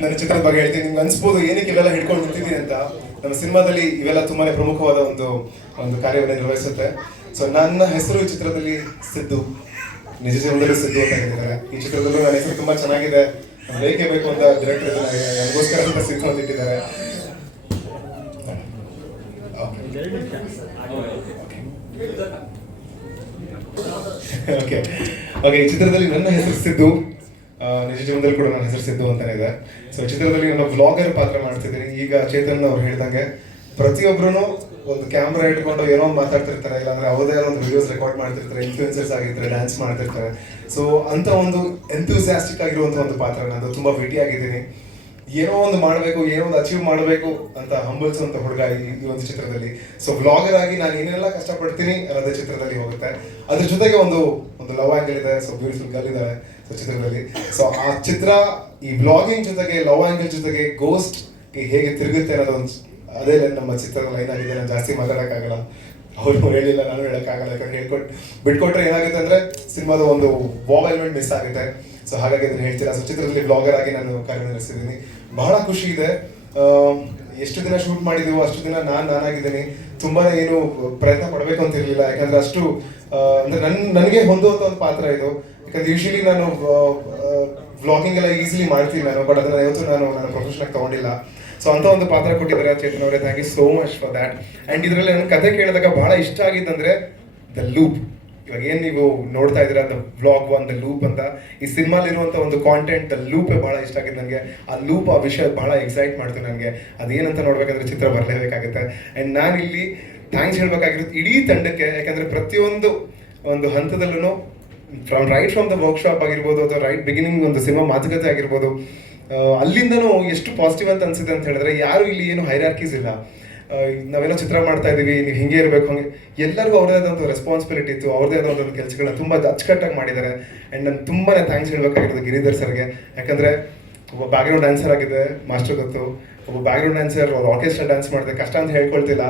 ನನ್ನ ಚಿತ್ರದ ಬಗ್ಗೆ ಹೇಳ್ತೀನಿ. ನಿಮ್ಗೆ ಅನ್ಸ್ಬೋದು ಏನಕ್ಕೆ ಇವೆಲ್ಲ ಹಿಡ್ಕೊಂಡು ನಿಂತಿದ್ದೀನಿ ಅಂತ. ನಮ್ಮ ಸಿನಿಮಾದಲ್ಲಿ ಇವೆಲ್ಲ ತುಂಬಾನೇ ಪ್ರಮುಖವಾದ ಒಂದು ಒಂದು ಕಾರ್ಯವನ್ನು ನಿರ್ವಹಿಸುತ್ತೆ. ಸೊ ನನ್ನ ಹೆಸರು ಈ ಚಿತ್ರದಲ್ಲಿ ಸಿದ್ದು. ನಿಜ ಜೀವನದಲ್ಲಿ ಸಿದ್ದು ಅಂತ ಹೇಳಿದ್ದಾರೆ. ಈ ಚಿತ್ರದಲ್ಲೂ ನನ್ನ ಹೆಸರು ತುಂಬಾ ಚೆನ್ನಾಗಿದೆ. ಬೇಕೇ ಬೇಕು ಅಂತ ಡೈರೆಕ್ಟರ್ ನನಗೋಸ್ಕರ ಅಂತ ಸಿದ್ದು ಓಕೆ ಓಕೆ ಈ ಚಿತ್ರದಲ್ಲಿ ನನ್ನ ಹೆಸರು ಸಿದ್ದು. ನಿಜ ಜೀವನದಲ್ಲಿ ಕೂಡ ನನ್ನ ಹೆಸರು ಸಿದ್ದು ಅಂತಾನೆ ಇದೆ. ಸೊ ಚಿತ್ರದಲ್ಲಿ ನಾನು ವ್ಲಾಗರ್ ಪಾತ್ರ ಮಾಡ್ತಿದ್ದೀನಿ. ಈಗ ಚೇತನ್ ಅವ್ರು ಹೇಳ್ದಂಗೆ ಪ್ರತಿಯೊಬ್ಬರೂ ಒಂದು ಕ್ಯಾಮ್ರಾ ಇಟ್ಕೊಂಡು ಏನೋ ಮಾತಾಡ್ತಿರ್ತಾರೆ, ಇಲ್ಲಾಂದ್ರೆ ಅವ್ರದೇ ಒಂದು ವಿಡಿಯೋಸ್ ರೆಕಾರ್ಡ್ ಮಾಡ್ತಿರ್ತಾರೆ ಇನ್ಫ್ಲೂಯೆನ್ಸರ್ಸ್ ಆಗಿರ್ತಾರೆ ಡ್ಯಾನ್ಸ್ ಮಾಡ್ತಿರ್ತಾರೆ. ಸೊ ಅಂತ ಒಂದು ಎಂಥೂಸಿಯಾಸ್ಟಿಕ್ ಆಗಿರುವಂಥ ಒಂದು ಪಾತ್ರ ನಾನು ತುಂಬಾ ಭೇಟಿ ಆಗಿದ್ದೀನಿ. ಏನೋ ಒಂದು ಮಾಡಬೇಕು, ಏನೋ ಒಂದು ಅಚೀವ್ ಮಾಡಬೇಕು ಅಂತ ಹಂಬಲ್ಸುವಂತ ಹುಡುಗ ಈ ಒಂದು ಚಿತ್ರದಲ್ಲಿ. ಸೊ ಬ್ಲಾಗರ್ ಆಗಿ ನಾನು ಏನೆಲ್ಲ ಕಷ್ಟಪಡ್ತೀನಿ ಅನ್ನೋದೇ ಚಿತ್ರದಲ್ಲಿ ಹೋಗುತ್ತೆ. ಅದ್ರ ಜೊತೆಗೆ ಒಂದು ಒಂದು ಲವ್ ಆ್ಯಂಗಲ್ ಇದೆ. ಸೊ ಬ್ಯೂಟಿಫುಲ್ ಗರ್ಲ್ ಇದ್ದಾರೆ ಸೊ ಚಿತ್ರದಲ್ಲಿ. ಸೊ ಆ ಚಿತ್ರ ಈ ಬ್ಲಾಗಿಂಗ್ ಜೊತೆಗೆ ಲವ್ ಆ್ಯಂಗಲ್ ಜೊತೆಗೆ ಗೋಸ್ಟ್ ಹೇಗೆ ತಿರುಗುತ್ತೆ ಅನ್ನೋದು ಒಂದು ಅದೇ ನಮ್ಮ ಚಿತ್ರದ ಲೈನ್ ಆಗಿದೆ. ನಾನು ಜಾಸ್ತಿ ಮಾತಾಡೋಕ್ಕಾಗಲ್ಲ. ಅವ್ರು ಹೇಳಿಲ್ಲ, ನಾನು ಹೇಳೋಕ್ಕಾಗಲ್ಲ ಯಾಕಂದ್ರೆ ಹೇಳ್ಕೊಟ್ ಬಿಟ್ಕೊಟ್ರೆ ಏನಾಗುತ್ತೆ ಅಂದರೆ ಸಿನಿಮಾದ ಒಂದು ವಾವ್ ಎಲಿಮೆಂಟ್ ಮಿಸ್ ಆಗುತ್ತೆ. ಸೊ ಹಾಗಾಗಿ ಅದನ್ನು ಹೇಳ್ತೀರಾ? ಸೊ ಚಿತ್ರದಲ್ಲಿ ಬ್ಲಾಗರ್ ಆಗಿ ನಾನು ಕಾರ್ಯನಿರ್ವಹಿಸಿದ್ದೀನಿ ಬಹಳ ಖುಷಿ ಇದೆ. ಎಷ್ಟು ದಿನ ಶೂಟ್ ಮಾಡಿದೀವೋ ಅಷ್ಟು ದಿನ ನಾನು ನಾನಾಗಿದ್ದೀನಿ. ತುಂಬಾ ಏನು ಪ್ರಯತ್ನ ಪಡಬೇಕು ಅಂತ ಇರಲಿಲ್ಲ. ಯಾಕಂದ್ರೆ ಅಷ್ಟು ಅಂದ್ರೆ ನನ್, ನನಗೆ ಹೊಂದುವಂತ ಒಂದು ಪಾತ್ರ ಇದು. ಯಾಕಂದ್ರೆ ಯೂಶಲಿ ನಾನು ವ್ಲಾಗಿಂಗ್ ಎಲ್ಲ ಈಸಿಲಿ ಮಾಡ್ತೀನಿ ನಾನು ಬಟ್ ಅದನ್ನ ಯಾವತ್ತೂ ನಾನು ನನ್ನ ಪ್ರೊಫೆಷನ್ ತಗೊಂಡಿಲ್ಲ. ಸೊ ಅಂತ ಒಂದು ಪಾತ್ರ ಕೊಟ್ಟಿದ್ದಾರೆ ಚೇತನ್ ಅವರೇ. Thank you so much for that and ಇದರಲ್ಲಿ ನನ್ನ ಕತೆ ಕೇಳಿದಾಗ ಬಹಳ ಇಷ್ಟ ಆಗಿದ್ದಂದ್ರೆ ದ ಲೂಪ್ ಇವಾಗ ಏನ್ ನೀವು ನೋಡ್ತಾ ಇದ್ದೀರಾ the vlog on the loop ಅಂತ? ಈ ಸಿನಿಮಾಲಿರುವಂತ ಒಂದು ಕಾಂಟೆಂಟ್ ದ ಲೂಪೇ ಬಹಳ ಇಷ್ಟ ಆಗಿದೆ ನನಗೆ. ಆ ಲೂಪ್ ಆ ವಿಷಯ ಬಹಳ ಎಕ್ಸೈಟ್ ಮಾಡ್ತೀನಿ ನನಗೆ. ಅದೇನಂತ ನೋಡ್ಬೇಕಂದ್ರೆ ಚಿತ್ರ ಬರಲೇಬೇಕಾಗುತ್ತೆ. ಅಂಡ್ ನಾನು ಇಲ್ಲಿ ಥ್ಯಾಂಕ್ಸ್ ಹೇಳ್ಬೇಕಾಗಿರೋದು ಇಡೀ ತಂಡಕ್ಕೆ. ಯಾಕಂದ್ರೆ ಪ್ರತಿಯೊಂದು ಒಂದು ಹಂತದಲ್ಲೂ from right from the workshop ಆಗಿರ್ಬೋದು ಅಥವಾ ರೈಟ್ ಬಿಗಿನಿಂಗ್ ಒಂದು ಸಿನಿಮಾ ಮಾತುಕತೆ ಆಗಿರ್ಬೋದು ಅಲ್ಲಿಂದನೂ ಎಷ್ಟು ಪಾಸಿಟಿವ್ ಅಂತ ಅನ್ಸುತ್ತೆ ಅಂತ ಹೇಳಿದ್ರೆ ಯಾರು ಇಲ್ಲಿ ಏನು ಹೈರಾರ್ಕೀಸ್ ಇಲ್ಲ. ನಾವೇನೋ ಚಿತ್ರ ಮಾಡ್ತಾ ಇದೀವಿ ನೀವು ಹಿಂಗೆ ಇರಬೇಕು, ಹಂಗೆ. ಎಲ್ಲರಿಗೂ ಅವ್ರದೇ ಆದಂಥ ರೆಸ್ಪಾನ್ಸಿಬಿಲಿಟಿ ಇತ್ತು, ಅವ್ರದೇ ಆದ ಒಂದು ಕೆಲಸಗಳನ್ನ ತುಂಬ ಅಚ್ಚುಕಟ್ಟಾಗಿ ಮಾಡಿದ್ದಾರೆ. ಆ್ಯಂಡ್ ನಾನು ತುಂಬಾ ಥ್ಯಾಂಕ್ಸ್ ಹೇಳ್ಬೇಕಾಗಿರೋದು ಗಿರಿಧರ್ ಸರ್ಗೆ. ಯಾಕಂದ್ರೆ ಒಬ್ಬ ಬ್ಯಾಕ್ಗ್ರೌಂಡ್ ಡ್ಯಾನ್ಸರ್ ಆಗಿದೆ ಮಾಸ್ಟರ್ ಗೊತ್ತು. ಒಬ್ಬ ಬ್ಯಾಕ್ಗ್ರೌಂಡ್ ಡ್ಯಾನ್ಸರ್ ಅವ್ರು ಆರ್ಕೆಸ್ಟ್ರಾ ಡ್ಯಾನ್ಸ್ ಮಾಡಿದೆ, ಕಷ್ಟ ಅಂತ ಹೇಳ್ಕೊಳ್ತಿಲ್ಲ.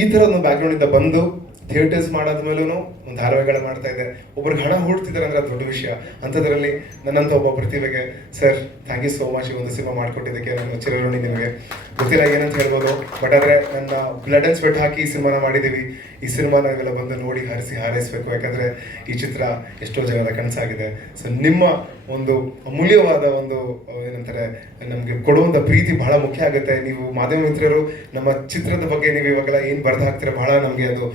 ಈ ಥರದ್ದು ಒಂದು ಬ್ಯಾಕ್ಗ್ರೌಂಡ್ ಇಂದ ಬಂದು ಥಿಯೇಟರ್ಸ್ ಮಾಡಾದ್ಮೇಲೂ ಒಂದು ಧಾರಾವಾಹಿಗಳು ಮಾಡ್ತಾ ಇದೆ ಒಬ್ರಿಗೆ ಹಣ ಹೂಡ್ತಿದ್ದಾರೆ ಅಂದ್ರೆ ಅದು ದೊಡ್ಡ ವಿಷಯ. ಅಂಥದ್ರಲ್ಲಿ ನನ್ನಂತ ಒಬ್ಬ ಪ್ರತಿಭೆಗೆ, sir thank you so much ಒಂದು ಸಿನಿಮಾ ಮಾಡ್ಕೊಟ್ಟಿದ್ದಕ್ಕೆ ನಾನು ಚಿರಋಣಿ ನಿಮಗೆ. ಗೊತ್ತಿಲ್ಲ ಏನಂತ ಹೇಳ್ಬೋದು. ಬಟ್ ಆದ್ರೆ ನನ್ನ ಬ್ಲಡ್ ಅಂಡ್ ಸ್ವೆಟ್ ಹಾಕಿ ಈ ಸಿನಿಮಾನ ಮಾಡಿದ್ದೀವಿ. ಈ ಸಿನಿಮಾ ನಾವೆಲ್ಲ ಬಂದು ನೋಡಿ ಹರಿಸಿ ಹಾರೈಸಬೇಕು. ಯಾಕಂದ್ರೆ ಈ ಚಿತ್ರ ಎಷ್ಟೋ ಜನರ ಕನಸಾಗಿದೆ. ಸೊ ನಿಮ್ಮ ಒಂದು ಅಮೂಲ್ಯವಾದ ಒಂದು ಏನಂತಾರೆ, ನಮಗೆ ಕೊಡುವಂತ ಪ್ರೀತಿ ಬಹಳ ಮುಖ್ಯ ಆಗುತ್ತೆ. ನೀವು ಮಾಧ್ಯಮ ಮಿತ್ರರು, ನಮ್ಮ ಚಿತ್ರದ ಬಗ್ಗೆ ನೀವು ಇವಾಗೆಲ್ಲ ಏನು ಬರೆದು ಹಾಕ್ತೀರಾ ಬಹಳ ನಮಗೆ ಅದು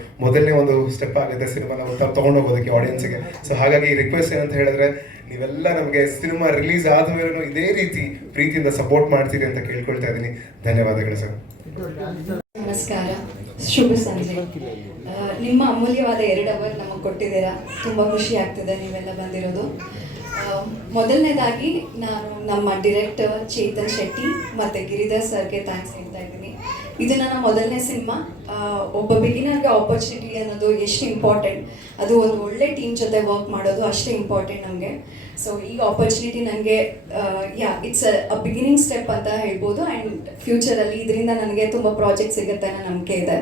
ಮೊದಲನೇ ಒಂದು ಸ್ಟೆಪ್ ಆಗುತ್ತೆ ಸಿನಿಮಾನ ತಗೊಂಡು ಹೋಗೋದಕ್ಕೆ ಆಡಿಯನ್ಸ್ಗೆ ಸೊ ಹಾಗಾಗಿ ರಿಕ್ವೆಸ್ಟ್ ಏನಂತ ಹೇಳಿದ್ರೆ, ನೀವೆಲ್ಲ ನಮಗೆ ಸಿನಿಮಾ ರಿಲೀಸ್ ಆದ್ಮೇಲೂ ಇದೇ ರೀತಿ ಪ್ರೀತಿಯಿಂದ ಸಪೋರ್ಟ್ ಮಾಡ್ತೀರಿ ಅಂತ ಕೇಳ್ಕೊಳ್ತಾ ಇದ್ದೀನಿ. ಧನ್ಯವಾದಗಳು ಸರ್. ನಮಸ್ಕಾರ. ಶುಭ ಸಂಜೆ. ನಿಮ್ಮ ಅಮೂಲ್ಯವಾದ ಎರಡು ಅವರ್ ನಮಗೆ ಕೊಟ್ಟಿದ್ದೀರಾ? ತುಂಬ ಖುಷಿ ಆಗ್ತಿದೆ ನೀವೆಲ್ಲ ಬಂದಿರೋದು. ಮೊದಲನೇದಾಗಿ ನಾನು ನಮ್ಮ ಡಿರೆಕ್ಟರ್ ಚೇತನ್ ಶೆಟ್ಟಿ ಮತ್ತು ಗಿರಿಧರ್ ಸರ್ಗೆ ಥ್ಯಾಂಕ್ಸ್ ಹೇಳ್ತಾ ಇದ್ದೀನಿ. ಇದು ನನ್ನ ಮೊದಲನೇ ಸಿನಿಮಾ. ಒಬ್ಬ ಬಿಗಿನರ್ಗೆ ಆಪರ್ಚುನಿಟಿ ಅನ್ನೋದು ಎಷ್ಟು ಇಂಪಾರ್ಟೆಂಟ್ ಅದು ಒಂದು ಒಳ್ಳೆ ಟೀಮ್ ಜೊತೆ ವರ್ಕ್ ಮಾಡೋದು ಅಷ್ಟೇ ಇಂಪಾರ್ಟೆಂಟ್ ನಮಗೆ. ಸೊ ಈ ಆಪರ್ಚುನಿಟಿ ನನಗೆ yeah it's a beginning step ಅಂತ ಹೇಳ್ಬೋದು. ಆ್ಯಂಡ್ ಫ್ಯೂಚರಲ್ಲಿ ಇದರಿಂದ ನನಗೆ ತುಂಬ ಪ್ರಾಜೆಕ್ಟ್ ಸಿಗುತ್ತೆ ಅನ್ನೋ ನಂಬಿಕೆ ಇದೆ.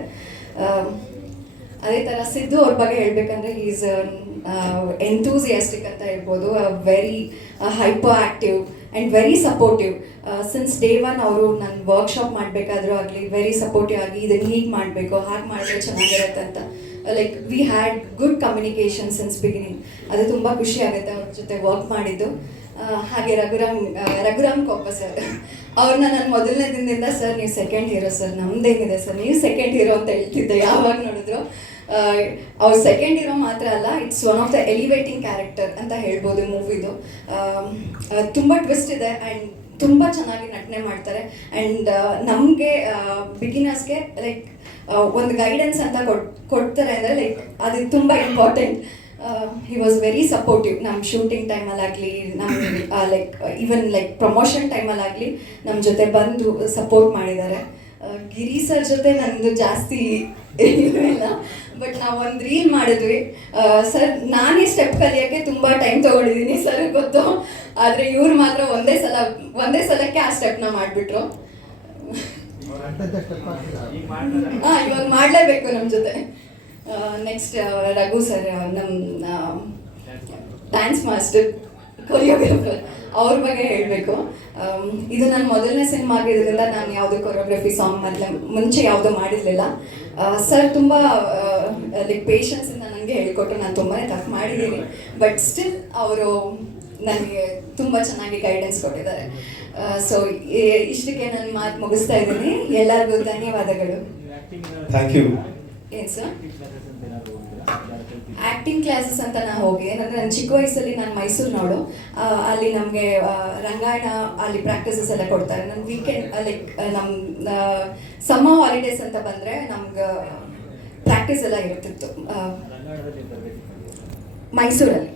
ಅದೇ ಥರ ಸಿದ್ದು ಅವ್ರ ಬಗ್ಗೆ ಹೇಳಬೇಕಂದ್ರೆ ಈಸ್ ಎಂಥೂಸಿಯಾಸ್ಟಿಕ್ ಅಂತ ಹೇಳ್ಬೋದು. Very hyper active and very supportive since day one ಅವರು ನನ್ನ ವರ್ಕ್ಶಾಪ್ ಮಾಡಬೇಕಾದ್ರೂ ಆಗಲಿ ವೆರಿ ಸಪೋರ್ಟಿವ್ ಆಗಿ ಇದನ್ನು ಹೀಗೆ ಮಾಡಬೇಕು ಹಾಗೆ ಮಾಡಿದ್ರೆ ಚೆನ್ನಾಗಿರುತ್ತೆ ಅಂತ. Like we had good communication since beginning ಅದು ತುಂಬ ಖುಷಿ ಆಗುತ್ತೆ ಅವ್ರ ಜೊತೆ ವರ್ಕ್ ಮಾಡಿದ್ದು. ಆ, ಹಾಗೆ ರಘುರಾಮ್ ಆ, ರಘುರಾಮ್ ಕೊಪ್ಪ ಸರ್ ಅವ್ರನ್ನ ನಾನು ಮೊದಲನೇ ದಿನದಿಂದ ಸರ್ ನೀವು ಸೆಕೆಂಡ್ ಹೀರೋ ಸರ್ ನಮ್ದೇನಿದೆ ಸರ್ ನೀವು ಸೆಕೆಂಡ್ ಹೀರೋ ಅಂತ ಹೇಳ್ತಿದ್ದೆ ಯಾವಾಗ ನೋಡಿದ್ರು? ಅವ್ರು ಸೆಕೆಂಡ್ ಇರೋ ಮಾತ್ರ ಅಲ್ಲ it's one of the elevating character ಅಂತ ಹೇಳ್ಬೋದು ಮೂವಿದು. ತುಂಬ ಟ್ವಿಸ್ಟ್ ಇದೆ ಆ್ಯಂಡ್ ತುಂಬ ಚೆನ್ನಾಗಿ ನಟನೆ ಮಾಡ್ತಾರೆ. ಆ್ಯಂಡ್ ನಮಗೆ ಬಿಗಿನರ್ಸ್ಗೆ ಲೈಕ್ ಒಂದು ಗೈಡೆನ್ಸ್ ಅಂತ ಕೊಟ್, ಕೊಡ್ತಾರೆ ಅಂದರೆ ಲೈಕ್ ಅದು ತುಂಬ important he was very supportive ನಮ್ಮ ಶೂಟಿಂಗ್ ಟೈಮಲ್ಲಾಗಲಿ ನಮ್ಮ ಲೈಕ್ ಈವನ್ ಲೈಕ್ ಪ್ರಮೋಷನ್ ಟೈಮಲ್ಲಾಗಲಿ ನಮ್ಮ ಜೊತೆ ಬಂದು ಸಪೋರ್ಟ್ ಮಾಡಿದ್ದಾರೆ. ಗಿರಿ ಸರ್ ಜೊತೆ ನಂದು ಜಾಸ್ತಿ ಏನೂ ಇಲ್ಲ ಬಟ್ ನಾವು ಒಂದು ರೀಲ್ ಮಾಡಿದ್ವಿ. ಸರ್ ನಾನೇ ಸ್ಟೆಪ್ ಕಲಿಯೋಕ್ಕೆ ತುಂಬ ಟೈಮ್ ತೊಗೊಂಡಿದ್ದೀನಿ ಸರ್ ಗೊತ್ತು. ಆದರೆ ಇವ್ರು ಮಾತ್ರ ಒಂದೇ ಸಲ ಒಂದೇ ಸಲಕ್ಕೆ ಆ ಸ್ಟೆಪ್ನ ಮಾಡಿಬಿಟ್ರು. ಹಾಂ ಇವಾಗ ಮಾಡಲೇಬೇಕು ನಮ್ಮ ಜೊತೆ. ನೆಕ್ಸ್ಟ್ ರಘು ಸರ್ ನಮ್ಮ ಡ್ಯಾನ್ಸ್ ಮಾಸ್ಟರ್ ಕೊರಿಯೋಗ್ರಾಫರ್. ಅವ್ರ ಬಗ್ಗೆ ಹೇಳಬೇಕು. ಇದು ನನ್ನ ಮೊದಲನೇ ಸಿನಿಮಾ ಆಗಿರೋದ್ರಿಂದ ನಾನು ಯಾವುದೇ ಕೊರಿಯೋಗ್ರಫಿ ಸಾಂಗ್ ಮೊದಲ ಮುಂಚೆ ಯಾವುದೂ ಮಾಡಿರಲಿಲ್ಲ. ಸರ್ ತುಂಬ ಲೈಕ್ ಪೇಷನ್ಸಿಂದ ನನಗೆ ಹೇಳಿಕೊಟ್ಟು ನಾನು ತುಂಬಾ ಟಫ್ ಮಾಡಿದ್ದೀನಿ. ಬಟ್ ಸ್ಟಿಲ್ ಅವರು ನನಗೆ ತುಂಬ ಚೆನ್ನಾಗಿ ಗೈಡೆನ್ಸ್ ಕೊಟ್ಟಿದ್ದಾರೆ. ಸೊ ಇಷ್ಟಕ್ಕೆ ನನ್ನ ಮಾತು ಮುಗಿಸ್ತಾ ಇದ್ದೀನಿ. ಎಲ್ಲರಿಗೂ ಧನ್ಯವಾದಗಳು. ಥ್ಯಾಂಕ್ ಯು ಏನು ಸರ್ ಆಕ್ಟಿಂಗ್ ಕ್ಲಾಸಸ್ ಅಂತ ನಾನು ಹೋಗಿ ಏನಂದ್ರೆ ನನ್ನ ಚಿಕ್ಕ ವಯಸ್ಸಲ್ಲಿ ನಾನು ಮೈಸೂರಿನವಳು ನೋಡು ಅಲ್ಲಿ ನಮಗೆ ರಂಗಾಯಣ ಅಲ್ಲಿ ಪ್ರಾಕ್ಟೀಸಸ್ ಎಲ್ಲ ಕೊಡ್ತಾರೆ. ನನ್ನ ವೀಕೆಂಡ್ ಲೈಕ್ ನಮ್ಮ ಸಮ್ಮ ಹಾಲಿಡೇಸ್ ಅಂತ ಬಂದರೆ ನಮ್ಗೆ ಪ್ರಾಕ್ಟೀಸ್ ಎಲ್ಲ ಇರ್ತಿತ್ತು ಮೈಸೂರಲ್ಲಿ.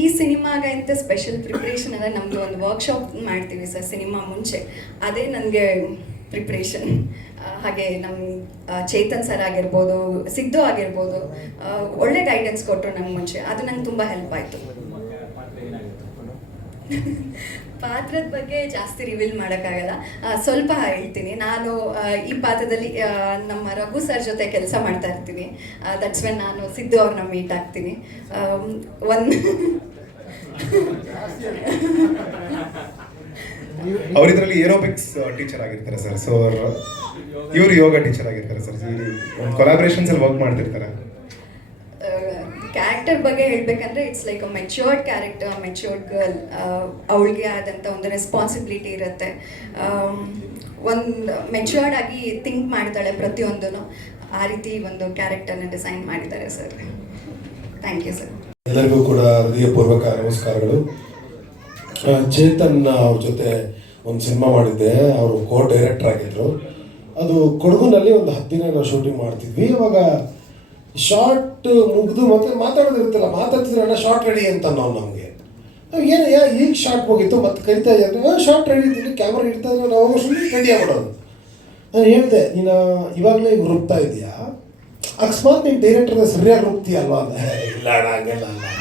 ಈ ಸಿನಿಮಾಗೆ ಅಂತ ಸ್ಪೆಷಲ್ ಪ್ರಿಪ್ರೇಷನ್ ಅಂದರೆ ನಮ್ಮದು ಒಂದು ವರ್ಕ್ಶಾಪ್ ಮಾಡ್ತೀವಿ ಸರ್ ಸಿನಿಮಾ ಮುಂಚೆ. ಅದೇ ನನಗೆ ಪ್ರಿಪ್ರೇಷನ್ ಹಾಗೆ ನಮ್ಮ ಚೇತನ್ ಸರ್ ಆಗಿರ್ಬೋದು, ಸಿದ್ದು ಆಗಿರ್ಬೋದು ಒಳ್ಳೆ ಗೈಡೆನ್ಸ್ ಕೊಟ್ಟರು ನಮ್ಗೆ ಮುಂಚೆ. ಅದು ನಂಗೆ ತುಂಬ ಹೆಲ್ಪ್ ಆಯಿತು. ಪಾತ್ರದ ಬಗ್ಗೆ ಜಾಸ್ತಿ ರಿವೀಲ್ ಮಾಡೋಕ್ಕಾಗಲ್ಲ. ಸ್ವಲ್ಪ ಹೇಳ್ತೀನಿ. ನಾನು ಈ ಪಾತ್ರದಲ್ಲಿ ನಮ್ಮ ರಘು ಸರ್ ಜೊತೆ ಕೆಲಸ ಮಾಡ್ತಾ ಇರ್ತೀನಿ. ದಟ್ಸ್ ವೆನ್ ನಾನು ಸಿದ್ದು ಅವ್ರನ್ನ ಮೀಟ್ ಆಗ್ತೀನಿ. ಒಂದು ಅವ್ರ ಇದರಲ್ಲಿ ಏರೋಬಿಕ್ಸ್ ಟೀಚರ್ ಆಗಿರ್ತಾರೆ ಸರ್ ಸೊ ಇವರು ಯೋಗ ಟೀಚರ್ ಆಗಿರ್ತಾರೆ ಸರ್ ಒಂದು ಕೊಲಾಬ್ರೇಷನ್ಸ್ ಅಲ್ಲಿ ವರ್ಕ್ ಮಾಡ್ತಿರ್ತಾರೆ. ಕ್ಯಾರೆಕ್ಟರ್ ಬಗ್ಗೆ ಹೇಳ್ಬೇಕಂದ್ರೆ it's like a matured character matured girl ಅವಳಿಗೆ ಆದಂಥ ಒಂದು ರೆಸ್ಪಾನ್ಸಿಬಿಲಿಟಿ ಇರುತ್ತೆ. ಒಂದು ಮೆಚ್ಯೂರ್ಡ್ ಆಗಿ ಥಿಂಕ್ ಮಾಡ್ತಾಳೆ ಪ್ರತಿಯೊಂದೂ ಆ ರೀತಿ ಒಂದು ಕ್ಯಾರೆಕ್ಟರ್ನ ಡಿಸೈನ್ ಮಾಡಿದ್ದಾರೆ ಸರ್ ಥ್ಯಾಂಕ್ ಯು ಸರ್ ಎಲ್ಲರಿಗೂ ಕೂಡ ಹೃದಯಪೂರ್ವಕ ನಮಸ್ಕಾರಗಳು. ಚೇತನ್ ಅವ್ರ ಜೊತೆ ಒಂದು ಸಿನಿಮಾ ಮಾಡಿದ್ದೆ. ಅವರು ಕೋ ಡೈರೆಕ್ಟರ್ ಆಗಿದ್ರು. ಅದು ಕೊಡಗುನಲ್ಲಿ ಒಂದು ಹತ್ತು ದಿನ ನಾವು ಶೂಟಿಂಗ್ ಮಾಡ್ತಿದ್ವಿ. ಇವಾಗ ಶಾರ್ಟ್ ಮುಗಿದು ಮತ್ತೆ ಮಾತಾಡೋದಿರುತ್ತಲ್ಲ, ಮಾತಾಡ್ತಿದ್ರೆ ಅಣ್ಣ ಶಾರ್ಟ್ ರೆಡಿ ಅಂತ ನಾವು ನಮಗೆ. ಏನು, ಯಾ, ಈಗ ಶಾರ್ಟ್ ಹೋಗಿತ್ತು ಮತ್ತೆ ಕರಿತಾ ಇದ್ದಾರೆ. ಶಾರ್ಟ್ ರೆಡಿ ಇದ್ದೀನಿ ಕ್ಯಾಮ್ರಾ ಇಡ್ತಾ ಇದ್ರೆ ನಾವು ಸುಮ್ಮನೆ ರೆಡಿ ಆಗ್ಬಿಡೋದು. ನಾನು ಹೇಳಿದೆ, ನೀನು ಇವಾಗಲೇ ಈಗ ರುಬ್ತಾ ಇದೆಯಾ? ಅಕಸ್ಮಾತ್ ನೀನು ಡೈರೆಕ್ಟರ್ನ ಸರಿಯಾಗಿ ರುಬ್ತೀಯಲ್ವಾ? ಅಲ್ವಾ ಇಲ್ಲ ಅಣ್ಣ, ಹಂಗೆಲ್ಲ ಅಲ್ಲ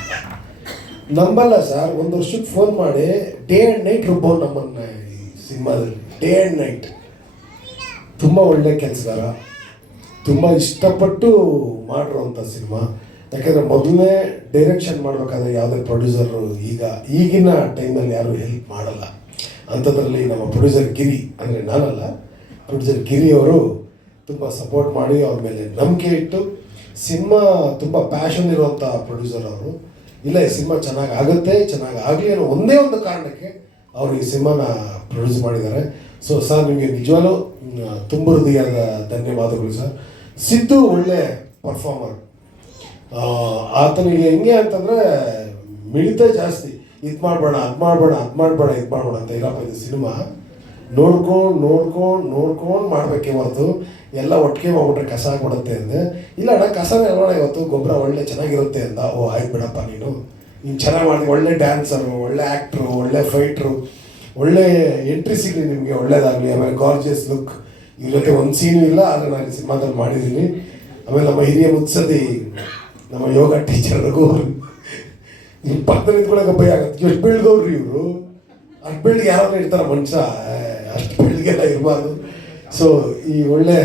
ನಂಬಲ್ಲ ಸರ್. ಒಂದು ವರ್ಷಕ್ಕೆ ಫೋನ್ ಮಾಡಿ ಡೇ ಆ್ಯಂಡ್ ನೈಟ್ ರುಬ್ಬೋ ನಮ್ಮನ್ನ ಈ ಸಿನಿಮಾದಲ್ಲಿ. ಡೇ ಆ್ಯಂಡ್ ನೈಟ್ ತುಂಬ ಒಳ್ಳೆ ಕೆಲಸಗಾರ ತುಂಬ ಇಷ್ಟಪಟ್ಟು ಮಾಡಿರೋಂಥ ಸಿನಿಮಾ. ಯಾಕಂದರೆ ಮೊದಲನೇ ಡೈರೆಕ್ಷನ್ ಮಾಡಬೇಕಾದ್ರೆ ಯಾವುದೇ ಪ್ರೊಡ್ಯೂಸರು ಈಗ, ಈಗಿನ ಟೈಮಲ್ಲಿ ಯಾರೂ ಹೆಲ್ಪ್ ಮಾಡಲ್ಲ. ಅಂಥದ್ರಲ್ಲಿ ನಮ್ಮ ಪ್ರೊಡ್ಯೂಸರ್ ಗಿರಿ ಅಂದರೆ ನಾನಲ್ಲ. ಪ್ರೊಡ್ಯೂಸರ್ ಗಿರಿ ಅವರು ತುಂಬ ಸಪೋರ್ಟ್ ಮಾಡಿ ಅವ್ರ ಮೇಲೆ ನಂಬಿಕೆ ಇಟ್ಟು, ಸಿನಿಮಾ ತುಂಬ ಪ್ಯಾಷನ್ ಇರುವಂಥ ಪ್ರೊಡ್ಯೂಸರ್ ಅವರು. ಇಲ್ಲ, ಈ ಸಿನಿಮಾ ಚೆನ್ನಾಗಿ ಆಗುತ್ತೆ ಚೆನ್ನಾಗಿ ಆಗಲಿ ಅನ್ನೋ ಒಂದೇ ಒಂದು ಕಾರಣಕ್ಕೆ ಅವರು ಈ ಸಿನಿಮಾನ ಪ್ರೊಡ್ಯೂಸ್ ಮಾಡಿದ್ದಾರೆ. ಸೊ ಸರ್ ನಿಮಗೆ ನಿಜವಾಗ್ಲೂ ತುಂಬ ಹೃದಯದ ಧನ್ಯವಾದಗಳು ಸರ್ ಸಿದ್ದು ಒಳ್ಳೆ ಪರ್ಫಾರ್ಮರ್ ಆತನಿಗೆ ಹೆಂಗೆ ಅಂತಂದರೆ, ಮಿಳಿತ ಜಾಸ್ತಿ. ಇದು ಮಾಡಬೇಡ, ಅದು ಮಾಡಬೇಡ ಅದು ಮಾಡಬೇಡ, ಇದು ಮಾಡಬೇಡ ಅಂತ ಇರಪ್ಪ ಇದು ಸಿನಿಮಾ. ನೋಡ್ಕೊಂಡು ನೋಡ್ಕೊಂಡು ನೋಡ್ಕೊಂಡು ಮಾಡಬೇಕೆ ಹೊರತು ಎಲ್ಲ ಒಟ್ಟಿಗೆ ಹೋಗ್ಬಿಟ್ರೆ ಕಸ ಆಗ್ಬಿಡುತ್ತೆ ಅಂದೆ. ಇಲ್ಲ ಅಣ್ಣ ಕಸ ಅಲ್ವಣ ಇವತ್ತು? ಗೊಬ್ಬರ ಒಳ್ಳೆ ಚೆನ್ನಾಗಿರುತ್ತೆ ಅಂದ. ಓ, ಆಯ್ತು ಬಿಡಪ್ಪ ನೀನು. ನೀನು ಚೆನ್ನಾಗಿ ಮಾಡಿ ಒಳ್ಳೆ ಡ್ಯಾನ್ಸರು ಒಳ್ಳೆ ಆ್ಯಕ್ಟ್ರು ಒಳ್ಳೆ ಫೈಟ್ರು ಒಳ್ಳೆ ಎಂಟ್ರಿ ಸಿಗಲಿ ನಿಮಗೆ, ಒಳ್ಳೇದಾಗಲಿ. ಆಮೇಲೆ ಗಾರ್ಜಿಯಸ್ ಲುಕ್ ಇವ್ರ ಜೊತೆ ಒಂದು ಸೀನು ಇಲ್ಲ, ಆದರೆ ನಾನು ಸಿನಿಮಾದಲ್ಲಿ ಮಾಡಿದ್ದೀನಿ. ಆಮೇಲೆ ನಮ್ಮ ಹಿರಿಯ ಮುತ್ಸದಿ ನಮ್ಮ ಯೋಗ ಟೀಚರ್ ರಘು ನಿಮ್ಮ ಪಕ್ಕದಲ್ಲಿ ಭಯ ಆಗುತ್ತೆ. ಎಷ್ಟು ಬೆಳ್ದವ್ರಿ ಇವರು? ಅಷ್ಟು ಬೆಳಿಗ್ಗೆ ಯಾವಾಗ ಇರ್ತಾರೆ ಮನುಷ್ಯ ಅಷ್ಟು ಎಲ್ಲ ಇರಬಾರ್ದು. ಸೊ ಈ ಒಳ್ಳೆ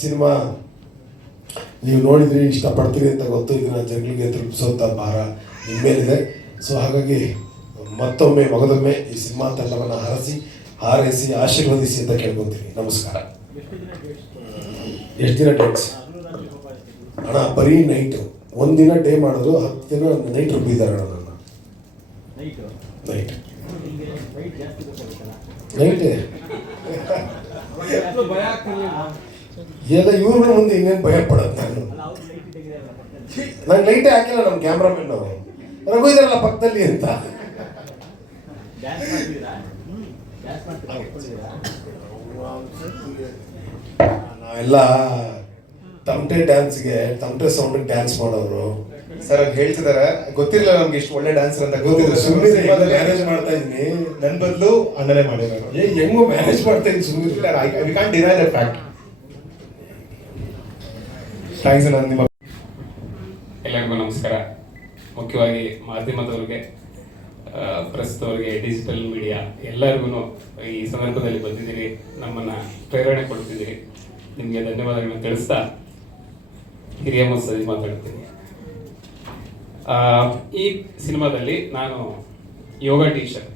ಸಿನಿಮಾ ನೀವು ನೋಡಿದ್ರಿ ಇಷ್ಟಪಡ್ತೀರಿ ಅಂತ ಗೊತ್ತು ಇದನ್ನ ಜನಗಳಿಗೆ ತಲುಪಿಸುವಂಥ ಭಾರ ನಿಮ್ಮ ಮೇಲಿದೆ. ಸೊ ಹಾಗಾಗಿ ಮತ್ತೊಮ್ಮೆ, ಮಗದೊಮ್ಮೆ ಈ ಸಿನಿಮಾ ತಂಡವನ್ನು ಹರಸಿ, ಹಾರೈಸಿ, ಆಶೀರ್ವದಿಸಿ ಅಂತ ಕೇಳ್ಕೊತೀನಿ. ನಮಸ್ಕಾರ. ಎಷ್ಟು ದಿನ ಡೇಟ್ಸ್? ಅಣ್ಣ, ಬರೀ ನೈಟು. ಒಂದಿನ ಡೇ ಮಾಡಿದ್ರು, ಹತ್ತು ದಿನ ನೈಟ್ ರುಬ್ಬಿದ್ದಾರೆ ಅಣ್ಣ. ಆಗ್ತಿರ್ಲಿಲ್ಲ ಎಲ್ಲ ಇವ್ರಿಗೂ ಮುಂದೆ ಇನ್ನೇನು ಭಯ ಪಡೋದು ನಾನು? ಲೈಟ್ ನಂಗೆ ಲೈಟೇ ಹಾಕಿಲ್ಲ ನಮ್ಮ ಕ್ಯಾಮ್ರಾಮನ್ ಅವರು. ರಘು ಇದಾರಲ್ಲ ಪಕ್ಕದಲ್ಲಿ ಅಂತ. ನಾವೆಲ್ಲ ತಮಟೆ ಡ್ಯಾನ್ಸ್ಗೆ ತಮಟೆ ಸೌಂಡಿಗೆ ಡ್ಯಾನ್ಸ್ ಮಾಡೋರು. ಸರ್ ಅವ್ರು ಹೇಳ್ತಿದಾರೆ. ಗೊತ್ತಿರಲಿಲ್ಲ ನಮ್ಗೆ ಇಷ್ಟು ಒಳ್ಳೆ ಡಾನ್ಸರ್ ಅಂತ. ಗೊತ್ತಿದ್ರು ಸುಮ್ಮನೆ ಮ್ಯಾನೇಜ್ ಮಾಡ್ತಾ ಇದ್ದೀನಿ. ನನ್ನ ಬದಲು ಅಣ್ಣನೇ ಮಾಡಿರೋದು. ಏ ಹೆಂಗೋ ಮ್ಯಾನೇಜ್ ಮಾಡ್ತಾ ಇದ್ದೀನಿ. ಸುಮ್ಮನೆ we can't deny that fact thanks ನಾನು ನಿಮ್ಮ ಎಲ್ಲರಿಗೂ ನಮಸ್ಕಾರ. ಮುಖ್ಯವಾಗಿ ಮಾಧ್ಯಮದವ್ರಿಗೆ ಪ್ರಸ್ತುತವರಿಗೆ ಡಿಜಿಟಲ್ ಮೀಡಿಯಾ ಎಲ್ಲರಿಗೂ ಈ ಸಂದರ್ಭದಲ್ಲಿ ಬಂದಿದ್ದೀರಿ. ನಮ್ಮನ್ನು ಪ್ರೇರಣೆ ಕೊಡ್ತಿದ್ದೀರಿ. ನಿಮಗೆ ಧನ್ಯವಾದಗಳನ್ನು ತಿಳಿಸ್ತಾ ಹಿರಿಯ ಮನಸ್ಸಲ್ಲಿ ಮಾತಾಡ್ತೀನಿ. ಈ ಸಿನಿಮಾದಲ್ಲಿ ನಾನು ಯೋಗ ಟೀಚರ್.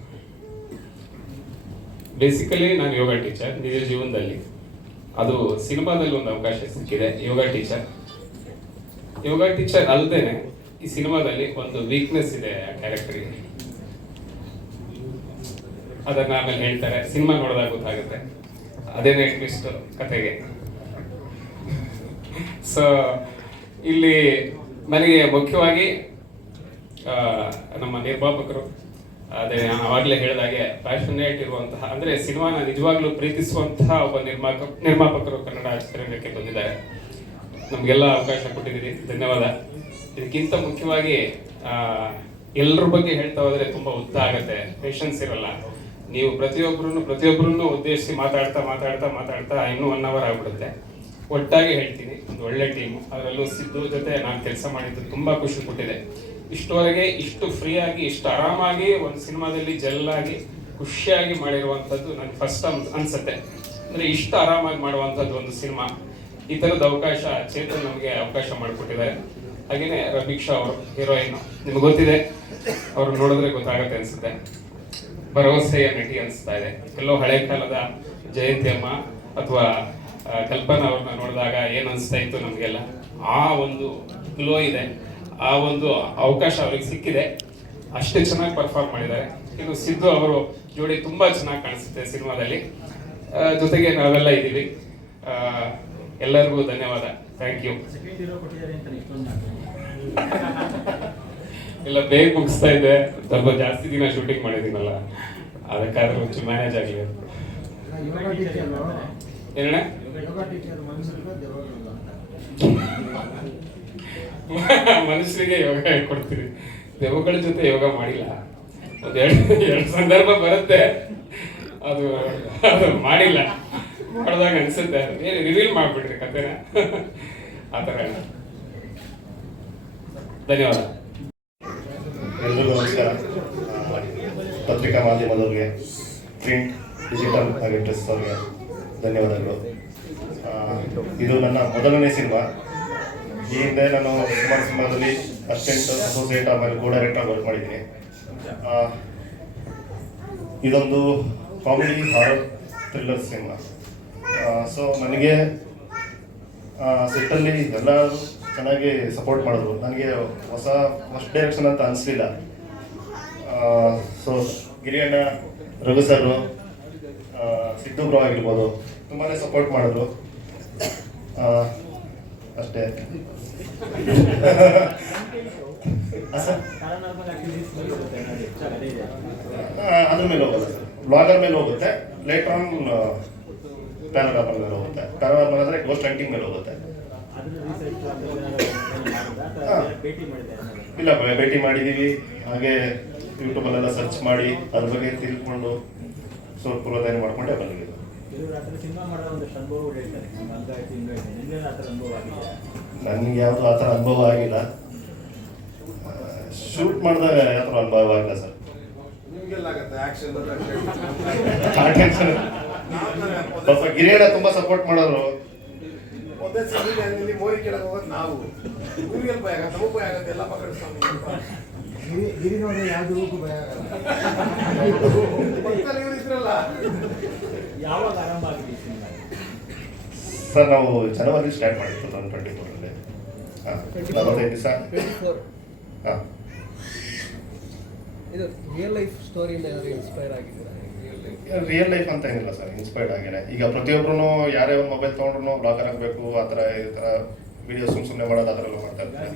ಬೇಸಿಕಲಿ ನಾನು ಯೋಗ ಟೀಚರ್ ನಿಜ ಜೀವನದಲ್ಲಿ. ಅದು ಸಿನಿಮಾದಲ್ಲಿ ಒಂದು ಅವಕಾಶ ಸಿಕ್ಕಿದೆ, ಯೋಗ ಟೀಚರ್. ಯೋಗ ಟೀಚರ್ ಅಲ್ಲದೇನೆ ಈ ಸಿನಿಮಾದಲ್ಲಿ ಒಂದು ವೀಕ್ನೆಸ್ ಇದೆ ಆ ಕ್ಯಾರೆಕ್ಟರ್ಗೆ ಅದನ್ನ ಆಮೇಲೆ ಹೇಳ್ತಾರೆ, ಸಿನಿಮಾ ನೋಡಿದಾಗ ಗೊತ್ತಾಗುತ್ತೆ. ಅದೇನೇ ಟ್ವಿಸ್ಟ್ ಕತೆಗೆ. ಸೊ ಇಲ್ಲಿ ನನಗೆ ಮುಖ್ಯವಾಗಿ ನಮ್ಮ ನಿರ್ಮಾಪಕರು. ಅದೇ ನಾನು ಆವಾಗಲೇ ಹೇಳಿದಾಗೆ ಪ್ಯಾಷನೇಟ್ ಇರುವಂತಹ, ಅಂದ್ರೆ ಸಿನಿಮಾನ ನಿಜವಾಗ್ಲೂ ಪ್ರೀತಿಸುವಂತಹ ಒಬ್ಬ ನಿರ್ಮಾಪಕ ನಿರ್ಮಾಪಕರು ಕನ್ನಡ ಚಿತ್ರರಂಗಕ್ಕೆ ಬಂದಿದ್ದಾರೆ. ನಮಗೆಲ್ಲ ಅವಕಾಶ ಕೊಟ್ಟಿದ್ದೀರಿ. ಧನ್ಯವಾದ. ಇದಕ್ಕಿಂತ ಮುಖ್ಯವಾಗಿ ಎಲ್ಲರ ಬಗ್ಗೆ ಹೇಳ್ತಾ ಹೋದರೆ ತುಂಬಾ ಉದ್ದ ಆಗತ್ತೆ. ಪೇಷನ್ಸ್ ಇರಲ್ಲ. ನೀವು ಪ್ರತಿಯೊಬ್ಬರನ್ನು ಪ್ರತಿಯೊಬ್ಬರನ್ನು ಉದ್ದೇಶಿಸಿ ಮಾತಾಡ್ತಾ ಮಾತಾಡ್ತಾ ಮಾತಾಡ್ತಾ ಇನ್ನೂ ಒನ್ ಅವರ್ ಆಗ್ಬಿಡುತ್ತೆ. ಒಟ್ಟಾಗಿ ಹೇಳ್ತೀನಿ, ಒಂದು ಒಳ್ಳೆ ಟೀಮು ಅದರಲ್ಲೂ ಸಿದ್ದು ಜೊತೆ ನಾನು ಕೆಲಸ ಮಾಡಿದ್ದು ತುಂಬಾ ಖುಷಿ ಕೊಟ್ಟಿದೆ. ಇಷ್ಟುವರೆಗೆ ಇಷ್ಟು ಫ್ರೀ ಆಗಿ ಇಷ್ಟು ಆರಾಮಾಗಿ, ಒಂದು ಸಿನಿಮಾದಲ್ಲಿ ಜಲ್ಲಾಗಿ, ಖುಷಿಯಾಗಿ ಮಾಡಿರುವಂಥದ್ದು ನನಗೆ ಫಸ್ಟ್ ಅನ್ಸುತ್ತೆ. ಅಂದರೆ ಇಷ್ಟು ಆರಾಮಾಗಿ ಮಾಡುವಂಥದ್ದು ಒಂದು ಸಿನಿಮಾ. ಈ ಥರದ ಅವಕಾಶ ಚೇತನ್ ನಮಗೆ ಅವಕಾಶ ಮಾಡಿಕೊಟ್ಟಿದ್ದಾರೆ ಹಾಗೇನೆ ಶಾ ಅವರು, ಹೀರೋಯಿನ್, ನಿಮ್ಗೆ ಗೊತ್ತಿದೆ ಅವ್ರು ನೋಡಿದ್ರೆ ಗೊತ್ತಾಗತ್ತೆ ಅನಿಸುತ್ತೆ. ಭರವಸೆಯ ನಟಿ ಅನಿಸ್ತಾ ಇದೆ. ಎಲ್ಲೋ ಹಳೆ ಕಾಲದ ಜಯಂತಿ ಅಮ್ಮ ಅಥವಾ ಕಲ್ಪನಾ ಅವ್ರನ್ನ ನೋಡಿದಾಗ ಏನು ಅನಿಸ್ತಾ ಇತ್ತು ನಮಗೆಲ್ಲ? ಆ ಒಂದು ಗ್ಲೋ ಇದೆ. ಆ ಒಂದು ಅವಕಾಶ ಅವ್ರಿಗೆ ಸಿಕ್ಕಿದೆ. ಅಷ್ಟೇ ಚೆನ್ನಾಗಿ ಪರ್ಫಾರ್ಮ್ ಮಾಡಿದ್ದಾರೆ. ಇದು ಸಿದ್ದು ಅವರು ಜೋಡಿ ತುಂಬಾ ಚೆನ್ನಾಗಿ ಕಾಣಿಸುತ್ತೆ ಸಿನಿಮಾದಲ್ಲಿ. ಜೊತೆಗೆ ನಾವೆಲ್ಲ ಇದ್ದೀವಿ. ಎಲ್ಲರಿಗೂ ಧನ್ಯವಾದ. ಥ್ಯಾಂಕ್ ಯು ಇಲ್ಲ ಬೇಗ ಮುಗಿಸ್ತಾ ಇದೆ. ಸ್ವಲ್ಪ ಜಾಸ್ತಿ ದಿನ ಶೂಟಿಂಗ್ ಮಾಡಿದ್ದೀನಲ್ಲ. ಅದಕ್ಕಾದ್ರೆ ಒಂಚೂರು ಮ್ಯಾನೇಜ್ ಆಗಲಿ ಏನಣ್ಣ ಮನುಷ್ಯರಿಗೆ ಯೋಗ ಹೇಳ್ಕೊಡ್ತೀರಿ ದೆವ್ವಗಳ ಜೊತೆ ಯೋಗ ಮಾಡಿಲ್ಲ. ಒಂದ್ ಎರಡು ಸಂದರ್ಭ ಬರುತ್ತೆ. ಅದು ಅದು ಮಾಡಿಲ್ಲ. ಮಾಡಿದಾಗ ಅನ್ಸುತ್ತೆ. ಏನು ರಿವೀಲ್ ಮಾಡ್ಬಿಡ್ರಿ ಕತೆನ ಆ ಥರ ಧನ್ಯವಾದ. ಎಲ್ರಿಗೂ ನಮಸ್ಕಾರ. ಪತ್ರಿಕಾ ಮಾಧ್ಯಮದವ್ರಿಗೆ, ಪ್ರಿಂಟ್, ಡಿಜಿಟಲ್ ಹಾಗೆ ಡ್ರೆಸ್ ಅವ್ರಿಗೆ ಧನ್ಯವಾದಗಳು. ಇದು ನನ್ನ ಮೊದಲನೇ ಸಿನಿಮಾ. ಈ ಹಿಂದೆ ನಾನು ಸುಮಾರು ಸಿನಿಮಾದಲ್ಲಿ ಅಸಿಸ್ಟೆಂಟ್ ಅಸೋಸಿಯೇಟ್ ಆಮೇಲೆ ಕೋ ಡೈರೆಕ್ಟರ್ ವರ್ಕ್ ಮಾಡಿದ್ದೀನಿ. ಇದೊಂದು comedy horror thriller cinema so ನನಗೆ ಸೆಟ್ಟಲ್ಲಿ ಎಲ್ಲರೂ ಚೆನ್ನಾಗಿ ಸಪೋರ್ಟ್ ಮಾಡಿದ್ರು. ನನಗೆ ಹೊಸ ಫಸ್ಟ್ ಡೈರೆಕ್ಷನ್ ಅಂತ ಅನಿಸ್ಲಿಲ್ಲ. ಸೊ ಗಿರಿಯಣ್ಣ ರಘು ಸರ್ ಸಿದ್ದು ಬ್ರೋ ಆಗಿರ್ಬೋದು ತುಂಬಾ ಸಪೋರ್ಟ್ ಮಾಡಿದ್ರು. ಅಷ್ಟೇ. ಅದ್ರ ಮೇಲೆ ಹೋಗುತ್ತೆ ಬ್ಲಾಗರ್ ಮೇಲೆ ಹೋಗುತ್ತೆ. ಲೇಟರ್ ಆನ್ ಪ್ಯಾರಾಗ್ರಾಫರ್ ಮೇಲೆ ಹೋಗುತ್ತೆ. ಪ್ಯಾರಾಗ್ರಾಫರ್ ಅಂದರೆ ಗೋಸ್ಟ್ ಹಂಟಿಂಗ್ ಮೇಲೆ ಹೋಗುತ್ತೆ. ಇಲ್ಲ ಭೇಟಿ ಮಾಡಿದ್ದೀವಿ ಹಾಗೆ ಯೂಟ್ಯೂಬಲ್ಲೆಲ್ಲ ಸರ್ಚ್ ಮಾಡಿ, ಅದ್ರ ಬಗ್ಗೆ ತಿಳ್ಕೊಂಡು ಸ್ವಲ್ಪ ಪೂರ್ವತಾಯಿ ಮಾಡ್ಕೊಂಡೆ ಬಂದಿದ್ದೀವಿ. ನನಗೆ ಯಾವುದು ಆ ಥರ ಅನುಭವ ಆಗಿಲ್ಲ. ಶೂಟ್ ಮಾಡಿದಾಗ ಯಾವ ಥರ ಅನುಭವ ಆಗಿಲ್ಲ ಸರ್. ಪಾಪ ಗಿರಿಯಣ್ಣ ತುಂಬ ಸಪೋರ್ಟ್ ಮಾಡೋರು. ಒಂದೇ ಸಲ ಮೋರಿ ಹೋಗೋದು ನಾವು. ಭಯ ಆಗತ್ತೆ? ನಮಗೂ ಭಯ ಆಗತ್ತೆ ಎಲ್ಲ ಪಕಡ ಸ್ವಾಮಿ ಗಿರಿ ನೋಡಿ ಯಾವ್ದು ಭಯ ಆಗಲ್ಲ. ಇದ್ರಲ್ಲ. ಯಾವಾಗ ಆರಂಭ ಆಗಿದೆ ಸರ್ ನಾವು ಜನವರಿ ಸ್ಟಾರ್ಟ್ ಮಾಡಿತ್ತು ನಾನು ಟ್ವೆಂಟಿ ನಲವತ್ತೈದು ದಿವಸ ಹಾಂ ಇದು ರಿಯಲ್ ಲೈಫ್ ಸ್ಟೋರಿಯಿಂದ ಏನಾದ್ರು ಇನ್ಸ್ಪೈರ್ ಆಗಿದ್ದೀರಾ? ರಿಯಲ್ ಲೈಫ್ ರಿಯಲ್ ಲೈಫ್ ಅಂತ ಏನಿಲ್ಲ ಸರ್ ಇನ್ಸ್ಪೈರ್ಡ್ ಆಗಿದೆ. ಈಗ ಪ್ರತಿಯೊಬ್ಬರು ಯಾರೇ ಒಂದು ಮೊಬೈಲ್ ತೊಗೊಂಡ್ರು ಬ್ಲಾಗರ್ ಆಗಬೇಕು ಆ ಥರ ಈ ಥರ ವಿಡಿಯೋ ಸುಮ್ ಸುಮ್ಮನೆ ಮಾಡೋದು ಆ ಥರ ಎಲ್ಲ ಮಾಡ್ತಾ ಇರ್ತಾರೆ.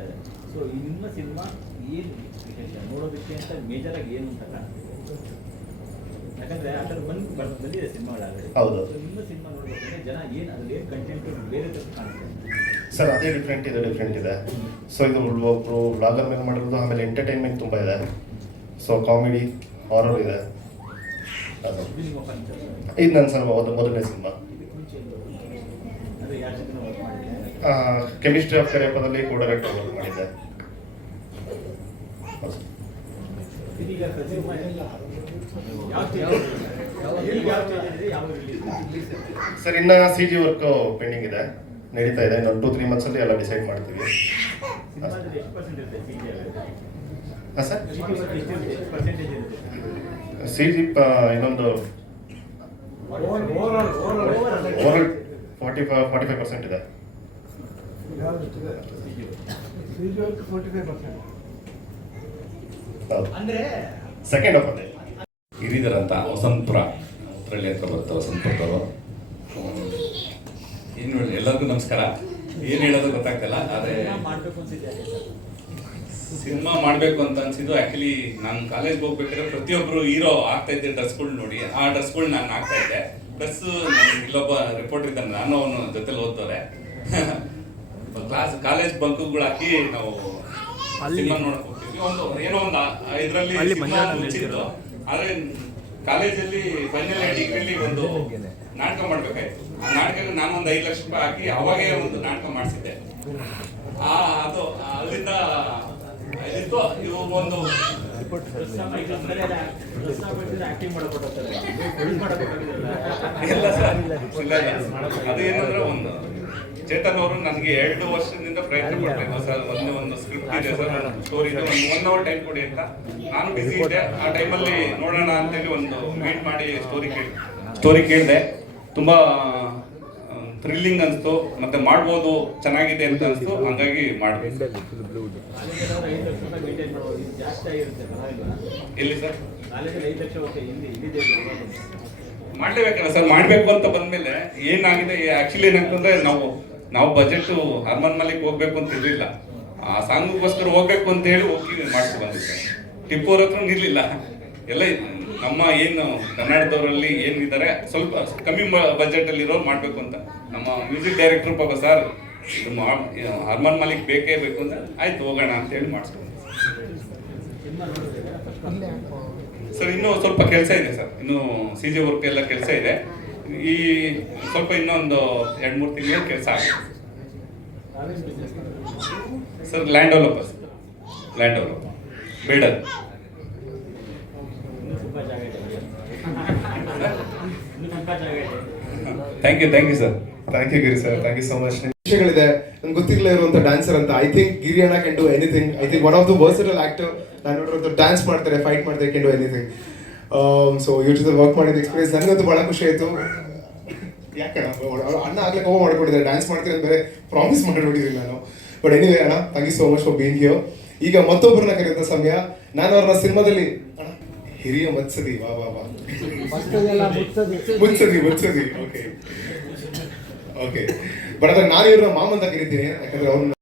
ಇದೆ. ಸೊ ನಿಮ್ಮ ಸಿನಿಮಾ ಏನು ನೋಡೋದಕ್ಕೆ ಅಂತ ಮೇಜರ್ ಆಗಿ ಏನು ಅಂತ ಕಾಣ್ತದೆ ಯಾಕಂದ್ರೆ ಆ ಥರ ಬಂದು ಬಂದಿದೆ ಸಿನಿಮಾಗಳಾಗಲಿ ಹೌದು. ನಿಮ್ಮ ಸಿನಿಮಾ ಸರ್ ಅದೇ ಡಿಫ್ರೆಂಟ್ ಇದೆ ಡಿಫ್ರೆಂಟ್ ಇದೆ. ಸೊ ಇದು ಒಬ್ಬರು ವ್ಲಾಗರ್ ಮೇಲೆ ಮಾಡಿರೋದು ಆಮೇಲೆ ಎಂಟರ್ಟೈನ್ಮೆಂಟ್ ತುಂಬ ಇದೆ. ಸೊ ಕಾಮಿಡಿ ಹಾರರ್ ಇದೆ. ಅದು. ಇದು ನನ್ನ ಸಿನಿಮಾ ಒಂದು ಮೊದಲನೇ ಸಿನಿಮಾ ಕೆಮಿಸ್ಟ್ರಿ ಆಫ್ ಕರಿಯಪ್ಪದಲ್ಲಿ ಕೂಡ ಡೈರೆಕ್ಟರ್ ವರ್ಕ್ ಮಾಡಿದ್ದೆ. ಯಾವ ಸರ್ ಇನ್ನ ಸಿ ಜಿ ವರ್ಕ್ ಪೆಂಡಿಂಗ್ ಇದೆ. ನಡೀತಾ ಇದೆ. ಇನ್ನೊಂದು ಟೂ ತ್ರೀ ಮಂತ್ಸಲ್ಲಿ ಎಲ್ಲ ಡಿಸೈಡ್ ಮಾಡ್ತೀವಿ. ಸಿ ಜಿ ಇನ್ನೊಂದು forty five forty five percent ಇದೆ. ಸೆಕೆಂಡ್ ಆಫ್ ಅದೇ ಹಿರಿದರ್ ಅಂತ ವಸಂತಪುರ. ಉತ್ತರಳ್ಳಿ ಹತ್ರ ಬರುತ್ತೆ ವಸಂತಪುರದವರು ಏನು ಹೇಳಿ ಎಲ್ಲರಿಗೂ ನಮಸ್ಕಾರ. ಏನು ಹೇಳೋದು ಗೊತ್ತಾಗ್ತಲ್ಲ ಆದರೆ ಸಿನಿಮಾ ಮಾಡಬೇಕು ಅಂತ ಅನ್ಸಿದ್ದು ಆ್ಯಕ್ಚುಲಿ ನಾನು ಕಾಲೇಜ್ ಹೋಗ್ಬೇಕಾದ್ರೆ ಪ್ರತಿಯೊಬ್ಬರು ಹೀರೋ ಆಗ್ತಾ ಇದ್ದೆ ಡ್ರೆಸ್ಗಳು ನೋಡಿ. ಆ ಡ್ರೆಸ್ಗಳು ನಾನು ಆಗ್ತಾ ಇದ್ದೆ. ಪ್ಲಸ್ ಇಲ್ಲೊಬ್ಬ ರಿಪೋರ್ಟರ್ ಇದ್ದಾನೆ ನಾನು ಅವನು ಜೊತೆಲಿ ಓದ್ತಾರೆ ಕ್ಲಾಸ್ ಕಾಲೇಜ್ ಬಂಕುಗಳು ಹಾಕಿ ನಾವು ಸಿನಿಮಾ ನೋಡಕ್ ಹೋಗ್ತೀವಿ ಒಂದು ಏನೋ ಒಂದು ಇದರಲ್ಲಿ ಆದ್ರೆ ಕಾಲೇಜಲ್ಲಿ ಫೈನಲ್ ಡಿಗ್ರಿಲಿ ಒಂದು ನಾಟಕ ಮಾಡ್ಬೇಕಾಯ್ತು. ಆ ನಾಟಕ ನಾನು ಒಂದು ಐದು ಲಕ್ಷ ರೂಪಾಯಿ ಹಾಕಿ ಅವಾಗೇ ಒಂದು ನಾಟಕ ಮಾಡಿಸಿದ್ದೆ. ಆ ಅದು ಅಲ್ಲಿಂದ ಇವು ಒಂದು ಇಲ್ಲ ಸರ್ ಇಲ್ಲ ಇಲ್ಲ. ಅದು ಏನಂದ್ರೆ ಒಂದು ಚೇತನ್ ಅವರು ನನಗೆ ಎರಡು ವರ್ಷದಿಂದ ಪ್ರಯತ್ನ ಪಡ್ಬೇಕು ಸರ್. ಒಂದು ಒಂದು ಸ್ಕ್ರಿಪ್ಟ್ ಇದೆ ಸರ್. ಸ್ಟೋರಿ ಇದೆ. ಒಂದು ಒನ್ ಅವರ್ ಟೈಮ್ ಕೊಡಿ ಅಂತ. ನಾನು ಬಿಸಿ ಇದ್ದೆ. ಆ ಟೈಮಲ್ಲಿ ನೋಡೋಣ ಅಂತೇಳಿ ಒಂದು ಮೀಟ್ ಮಾಡಿ ಸ್ಟೋರಿ ಕೇಳಿ ಸ್ಟೋರಿ ಕೇಳಿದೆ. ತುಂಬಾ ಥ್ರಿಲ್ಲಿಂಗ್ ಅನಿಸ್ತು. ಮತ್ತೆ ಮಾಡ್ಬೋದು ಚೆನ್ನಾಗಿದೆ ಅಂತ ಅನಿಸ್ತು. ಹಂಗಾಗಿ ಮಾಡಬೇಕು ಎಲ್ಲಿ ಸರ್? ಮಾಡ್ಲೇಬೇಕಲ್ಲ ಸರ್. ಮಾಡ್ಬೇಕು ಅಂತ ಬಂದ್ಮೇಲೆ ಏನಾಗಿದೆ? ಆಕ್ಚುಲಿ ಏನಂತಂದ್ರೆ ನಾವು ನಾವು ಬಜೆಟ್ ಹರ್ಮನ್ ಮಲಿಕ್ ಹೋಗ್ಬೇಕು ಅಂತ ಇರ್ಲಿಲ್ಲ. ಆ ಸಾಂಗ್ಗೋಸ್ಕರ ಹೋಗ್ಬೇಕು ಅಂತ ಹೇಳಿ ಹೋಗಿ ಮಾಡ್ಕೊಂಡು ಬಂದಿದ್ದೆ ಟಿಪ್ಪು ಅವ್ರ ಹತ್ರ ಇರ್ಲಿಲ್ಲ. ಎಲ್ಲ ನಮ್ಮ ಏನು ಕನ್ನಡದವರಲ್ಲಿ ಏನಿದ್ದಾರೆ ಸ್ವಲ್ಪ ಕಮ್ಮಿ ಬಜೆಟ್ ಅಲ್ಲಿ ಇರೋರು ಮಾಡ್ಬೇಕು ಅಂತ. ನಮ್ಮ ಮ್ಯೂಸಿಕ್ ಡೈರೆಕ್ಟರ್ ಪಾಪ ಸರ್ ಹರ್ಮನ್ ಮಲಿಕ್ ಬೇಕೇ ಬೇಕು ಅಂತ ಆಯ್ತು ಹೋಗೋಣ ಅಂತ ಹೇಳಿ ಮಾಡಿಸ್ಕೊಂಡು ಸರ್ ಇನ್ನೂ ಸ್ವಲ್ಪ ಕೆಲಸ ಇದೆ ಸರ್. ಇನ್ನು ಸಿ ಜಿ ವರ್ಕ್ ಎಲ್ಲ ಕೆಲಸ ಇದೆ. ಈ ಸ್ವಲ್ಪ ಇನ್ನೊಂದು ಎರಡು ಮೂರು ತಿಂಗಳ ಕೆಲಸ ಆಗುತ್ತೆ. Sir land developer land developer builder thank you thank you sir thank you Giri sir thank you so much ವಿಷಯಗಳಿದೆ. ನನ್ಗೆ ಗೊತ್ತಿರಲಿಲ್ಲ ಇರುವಂತ ಡ್ಯಾನ್ಸರ್ ಅಂತ. ಐ ಥಿಂಕ್ ಗಿರಿ ಅಣ್ಣ can do anything I think one of the versatile actor ನಾನು ನೋಡಿರೋ dance ಮಾಡ್ತಾರೆ fight ಮಾಡ್ತಾರೆ can do anything so ಇವ್ರ ಜೊತೆ ವರ್ಕ್ ಮಾಡಿದ ಎಕ್ಸ್ಪೀರಿಯನ್ಸ್ ನನಗಂತೂ ಭಾಳ ಖುಷಿ ಆಯಿತು ಯಾಕೆ ಅಣ್ಣ ಆಗಲೇ ಕೋವ ಮಾಡ್ಕೊಟ್ಟಿದ್ದಾರೆ ಡ್ಯಾನ್ಸ್ ಮಾಡ್ತೀನಿ ಅಂದರೆ ಬೇರೆ ಪ್ರಾಮಿಸ್ ಮಾಡಿಬಿಟ್ಟಿದ್ದೀನಿ ನಾನು. ಬಟ್ ಎನಿವೇ ಅಣ್ಣ thank you so much for being here ಈಗ ಮತ್ತೊಬ್ಬರನ್ನ ಕರೆಯುವಂಥ ಸಮಯ? ನಾನು ಅವ್ರನ್ನ ಸಿನಿಮಾದಲ್ಲಿ ಅಣ್ಣ ಹಿರಿಯ ಮತ್ಸದಿ ವಾ ವಾ ವಾ. ಮುತ್ಸದಿ ಮುತ್ಸದಿ ಓಕೆ ಓಕೆ ಬಟ್ ಅದ್ರ ನಾನು ಇವ್ರನ್ನ ಮಾಮ ಅಂತ ಕರಿತೀನಿ ಯಾಕಂದ್ರೆ ಅವ್ರನ್ನ